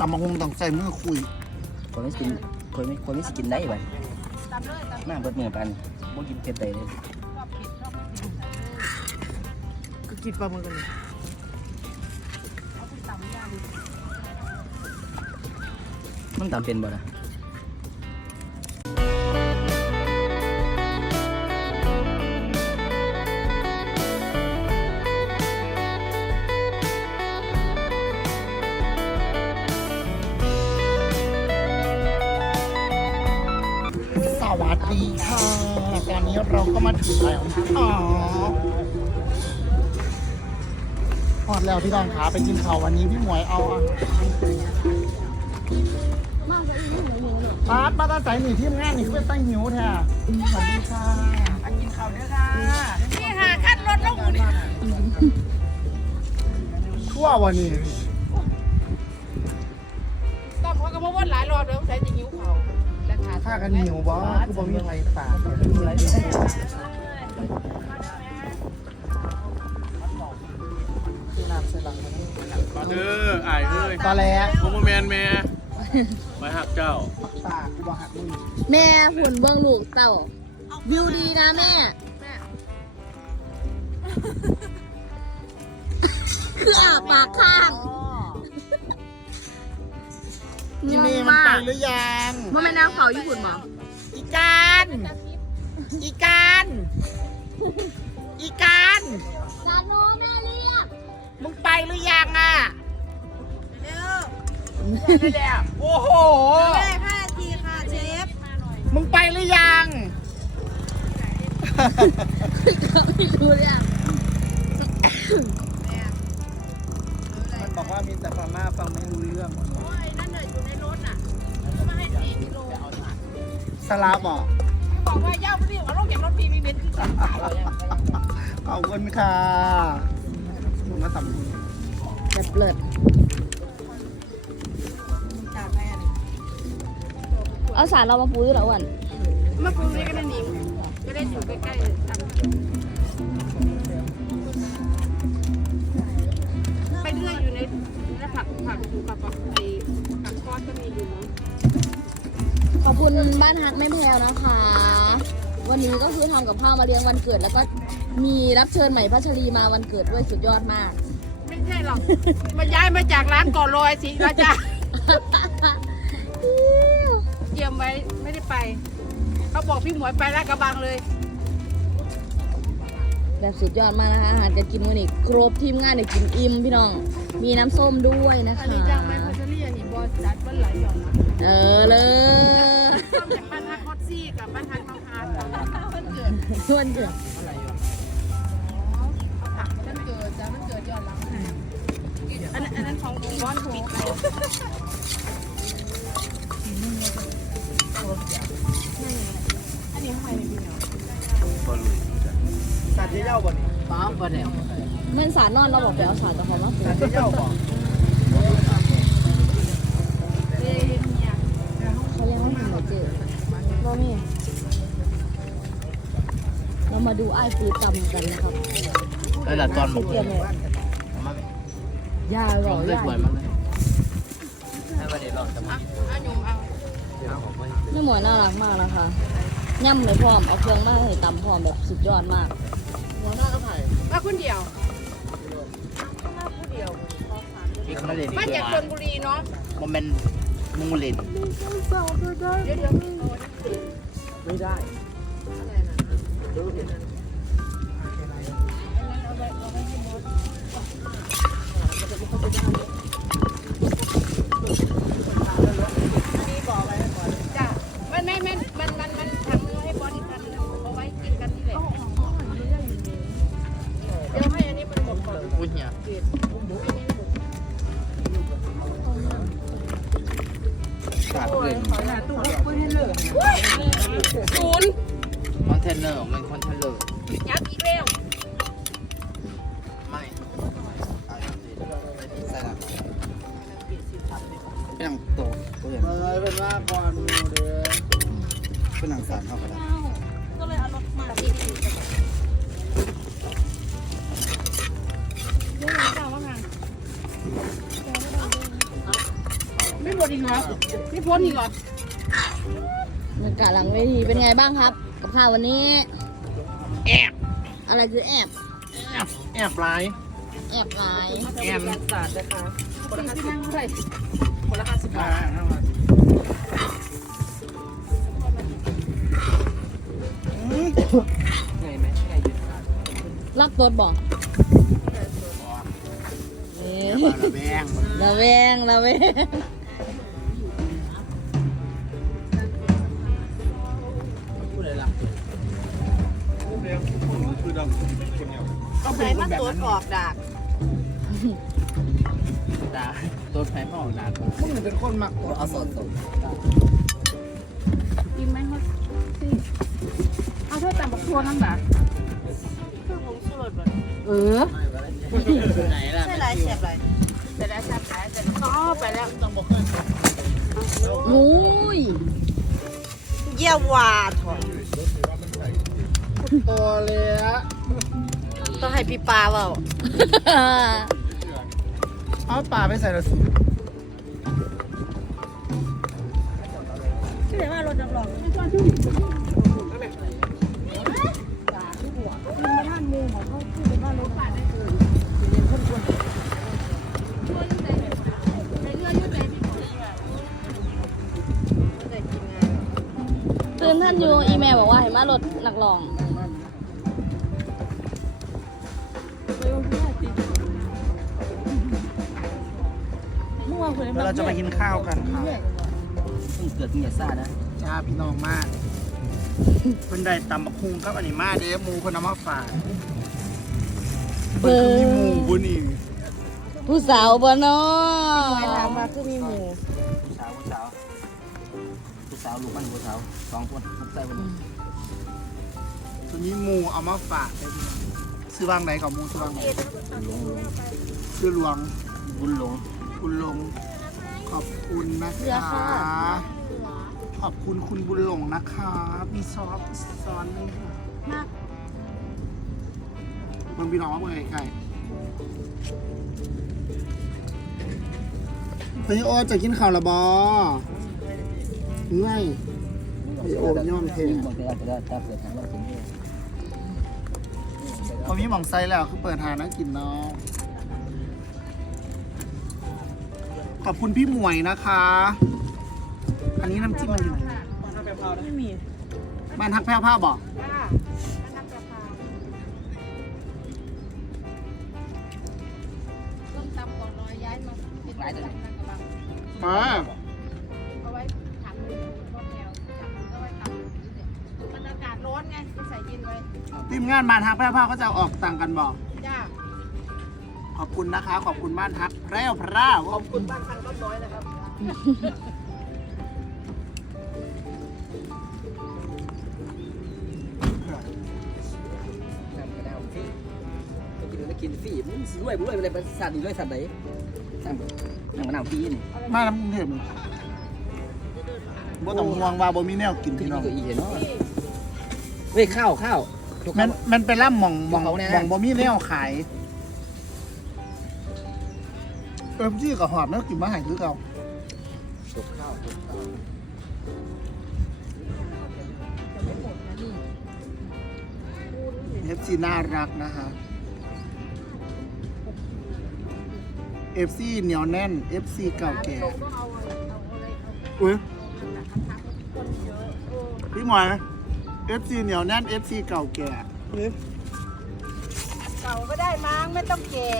ตำมะฮงต้องใส่มือคุยคนไม่กินคนไม่คนไม่สิกินได้บัดมาเบิดมือปันบ่กินเผ็ดได้เลยก็กินปลาหมึกกันเลยมันตามเป็นบ่ล่ะ วัสดีค่ะ ตอนนี้เราก็มาถึงแล้วอ๋อพอดแล้วพี่ดอนขาไปกินข้าววันนี้พี่หมวยเอาอาหารปาดปาดอาศัยหนีที่งานนี่คือเป็นไส้หิวแท้สวัสดีค่ะกินข้าวเด้อค่ะนี่ค่ะขั้นรถลงหมุนทั่ววันนี้ต้องเขาก็มาวนหลายรอบแล้วใช้จะหิวเขา และขาถ้ากันหิวบ่คือบ่มีอะไรฝากน้ำใส่หลังมันมาเด้อไอ้ายเอ้ยตอนแรกโมโมแมนแม่ไปหักเจ้าปากกูบ่หักมึงแม่หุ่นเบื้องลูกเต่า วิวดีนะแม่ คืออาปากข้าง หรือยังมันเป็นนางเผาญี่ปุ่นหรออีการอีการอีการจานโนแม่เรียกมึงไปหรือยังอะโอ้โห แม่ห้านาทีค่ะเชฟมึงไปหรือยัง ไม่รู้เนี่ยมันบอกว่ามีแต่พม่าฟังไม่รู้เรื่อง สี่กิโลสลาบอกบอกว่าย่าไม่ได้เอาลงจากรถพีมีเบนซ์ที่สามสายเลยขอบคุณค่ะมึงมาต่ำแบบเลิศจากแม่นี่เอาสารเรามาปูด้วยเหรออ้วันเมื่อคืนนี้ก็ได้หนิงก็ได้อยู่ใกล้ๆ คุณบ้านฮักแม่แพรวนะคะ วันนี้ก็คือทำกับข้าวมาเลี้ยงวันเกิด แล้วก็มีรับเชิญใหม่พัชรีมาวันเกิดด้วยสุดยอดมาก ไม่ใช่หรอกมันย้ายมาจากร้านก่อลอยสิราชาเตรียมไว้ไม่ได้ไป เขาบอกพี่หมวยไปลาดกระบังเลยแบบสุดยอดมากนะคะอาหารการกินวันนี้ครบทีมงานเนี่ยกินอิ่มพี่น้อง มีน้ำส้มด้วยนะคะอันนี้จ้างไหมพัชรีอันนี้บอสจัดวันไหลหย่อนนะ เออเลยต้ มจากบ้านฮักฮอตซี่กับบ้านฮักน้องฮาร์ดวันเกิดวันเกิดผักวันเกิดจ้าวันเกิดย้อนหลังอันนั้นอันนั้นขององบอสปิดไปอันนี้ให้เลยพี่เนาะสัตว์เย้าบ่นี่ป้าบ่แล้วมันสารนอนเราบอกไปเอาสารตะคอมาสัตว์เย้าบ่ เฮ้ยเนี่ย เขาเรียกว่าหิวเจอ บ่มีเรามาดูไอ้ายฟืนตำกันนะครับเอ้ยล่ะตอนหมกเตรียมเลยเอามาไหมยาหรลอองเลือกยาสวยมากเลยให้มาเดี๋ยวลองจะมาอันยุงเอาไม่หมวยน่ารักมากนะคะย่ำเลยพร้อม เอาเครื่องมาให้ตำพร้อมแบบสุดยอดมากหัวหน้าก็ไผ่มาคนเดียวพี่เขาไม่เล่นมาจากชลบุรีเนาะโมเมนต์ มุงเล่นเดี๋ยวเดี๋ยวไม่ได้จ้ะมันไม่ม่มันมันมันทำเนื้อให้บอสอีกคันนึงเอาไว้กินกันนี่แหละเดี๋ยวให้อันนี้มันหมดก่อน อุ้ยเนี่ย นเทนเนอร์มันคอนเทนเนอร์ยับอีกแล้วไม่ใส่ละเป็นหนังโตตัวใหญ่เออเป็นว่าก่อนมูเด้อเป็นหนังสารเข้าไปแล้วก็เลยเอารถมาตีเดี๋ยวเราจะเอาว่าไงไม่หมดอีกเหรอไม่พ้นอีกเหรอ บรรยากาศหลังเวทีเป็นไงบ้างครับ กับข้าววันนี้แอบอะไรคือแอบแอบแอบไลน์แอบไลน์แอบศาสตร์นะคะคนละห้าสิบเท่าไหร่คนละห้าสิบบาทไงไหมไงอยู่รับตัวบอกเอ๊ะระแบงระแวงระแวง ก็เป็นคนแบบนั้นออกดากดาตัวแพ้พ่อดาตัวมึงเป็นคนมักเอาสดสดกินไหมเขาสิเอาเท่าตำบักทัวน้ำดาเครื่องผงชูรสบ่เออไหนล่ะใช่ไรแซ่บไรแต่แล้วแซ่บไรแต่ก็ไปแล้วต้องบอกเพื่อนมุ้ยเยี่ยวาถอนตัวเลยอะ ต้องให้พี่ปลาเปล่าเอาปลาไปใส่ละสูชื่อว่ารถน้ำร้อนตื่นท่านอยู่อีเมลบอกว่าเห็นมารถหนักหลอง ดี๋ยวเราจะมากินข้าวกันค่ะเพิ่งเกิดเมียซ่านะจ้าพี่น้องมากเพิ่นได้ตำบักคุงกับอันนี้มาเด้หมูเพิ่นเอามาฝากเบเพิ่นอคือมีหมูร์บุนี่ผู้สาวบ่เนาะถามมาคือมีหมูผู้สาวผู้สาวผู้สาวลูกมันผู้สาวสองคนลูกใส่คนนี้ตัวนี้หมูเอามาฝากเลยพี่น้องซื้อวางไหนของหมูซื้อวางไหนหลงหลงซื้อหลวงบุญหลงคุณลง ขอบคุณนะคะขอบคุณคุณบุญหลงนะคะมีซอสซ้อนด้วยค่ะมากมันพี่น้องว่าเมื่อไงพี่โอจะกินข้าวละบอง่ายพี่โอย่อมเทบอกแต่เปิดทางเราถึงนี่พอมีหม่องไซแล้วคือเปิดหานะกินเนาะ ขอบคุณพี่หมวยนะคะ อันนี้น้ำจิ้มมันอยู่ไหนไม่มีบ้านทักแพ้วผ้าบอกจ้ามันนักกระเพราต้มตำก่อนน้อยย้ายมาเป็นต้มตำนักกระบังมาเอาไว้ถังหนึงก็แถวถังหนึงก็ไว้ตำมันอากาศร้อนไงก็ใส่เย็นไว้ทีมงานบ้านทักแพ้วผ้าก็จะเอาออกต่างกันบอกจ้า ขอบคุณนะคะ ขอบคุณบ้านทักแพร่วพร่าวขอบคุณบ้านพังต้นน้อยนะครับ ทำกระดาวฟี่ไปกินแล้วกินฟี่มึงสิรวยบุรวยอะไรเป็นสัตว์ดีรวยสัตว์ไหนทำน้ำกระดาวฟี่นี่มาน้ำกรุงเทพนี่บ่ต้องห่วงว่าบ่มีแนวกินขึ้นพี่น้องก็อีเห็นเนาะเว้ยข้าวข้าวมันมันเป็นล่ำหม่องหม่องเขาเนี่ยนะหม่องบ่มีแนวขาย เอิมจี้กับหอดแล้วกินมาหายคือเก่าตกข้าวตกข้าวเอฟซีน่ารักนะคะเอฟซีเหนียวแน่นเอฟซีเก่าแก่อุ้ยพี่หมวยเอฟซีเหนียวแน่นเอฟซีเก่าแก่เก่าก็ได้มั้งไม่ต้องแก่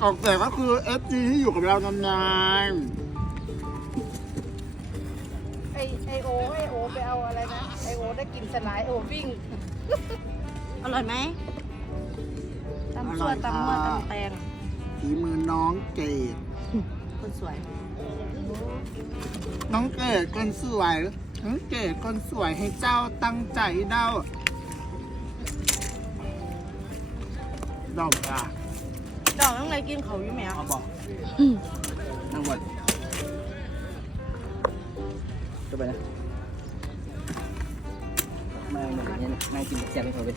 เก่าแก่ก็คือเอฟซีที่อยู่กับเรานานไอไอโอไอโอไปเอาอะไรนะไอโอได้กินสลายโอวิ่งอร่อยไหมตำซั่วตำมั่วตำแตงๆฝีมือน้องเกดคนสวย น้องเกดคนสวยน้องเกดคนสวยให้เจ้าตั้งใจเด้าดอกอะ ดอกต้องไงกินเขาอยู่ไหมเอาบอกนั่งบนจะไปนะมาเนี่ยนั่งกินแซ่บให้เขาไป